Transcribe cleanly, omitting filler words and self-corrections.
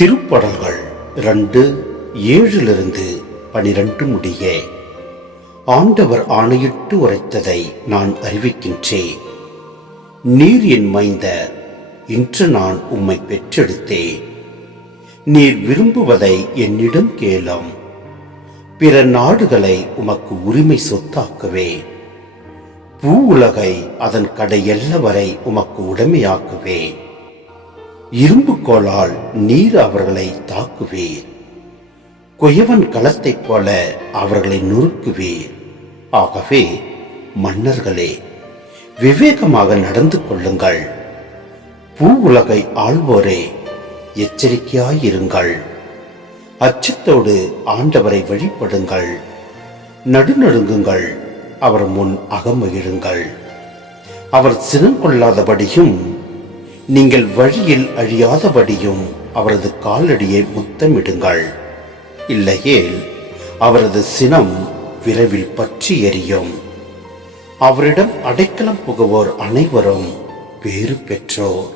திருப்பாடல்கள் 2:7-12 முடிய. ஆண்டவர் ஆணையிட்டு உரைத்ததை நான் அறிவிக்கின்றேன். நீர் என் மைந்தர், இன்று நான் உம்மை பெற்றெடுத்தேன். நீர் விரும்புவதை என்னிடம் கேளும். பிற நாடுகளை உமக்கு உரிமை சொத்தாக்குவேன். பூ உலகை அதன் கடையெல்ல வரை உமக்கு உடைமையாக்குவேன். இரும்பு கோலால் நீர் அவர்களை தாக்குவீர். குயவன் களத்தைப் போல அவர்களை நொறுக்குவீர். ஆகவே மன்னர்களே, விவேகமாக நடந்து கொள்ளுங்கள். பூ உலகை ஆள்வோரே, எச்சரிக்கையாயிருங்கள். அச்சத்தோடு ஆண்டவரை வழிபடுங்கள். நடுநடுங்குங்கள், அவர் முன் அகமகிழுங்கள். அவர் சினங்கொள்ளாதபடியும் நீங்கள் வழியில் அழியாதபடியும் அவரது காலடியை முத்தமிடுங்கள். இல்லையேல் அவரது சினம் விரைவில் பற்றி எரியும். அவரிடம் அடைக்கலம் புகுவோர் அனைவரும் பேறு பெற்றோர்.